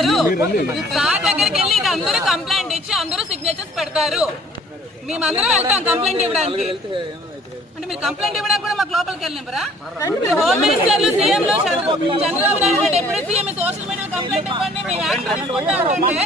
Sir దగ్గరికి వెళ్ళి అందరూ కంప్లైంట్ ఇచ్చి అందరూ సిగ్నేచర్స్ పెడతారు. మేమందరం వెళ్తాం కంప్లైంట్ ఇవ్వడానికి. అంటే మీరు కంప్లైంట్ ఇవ్వడానికి కూడా మాకు లోపలికి వెళ్ళినరా? హోమ్ మినిస్టర్లు, సీఎంలు, చంద్రబాబు నాయుడు గారు ఎప్పుడు సీఎం సోషల్ మీడియా కంప్లైంట్ ఇవ్వండి మేము యాక్షన్ తీసుకుంటామంటే అలా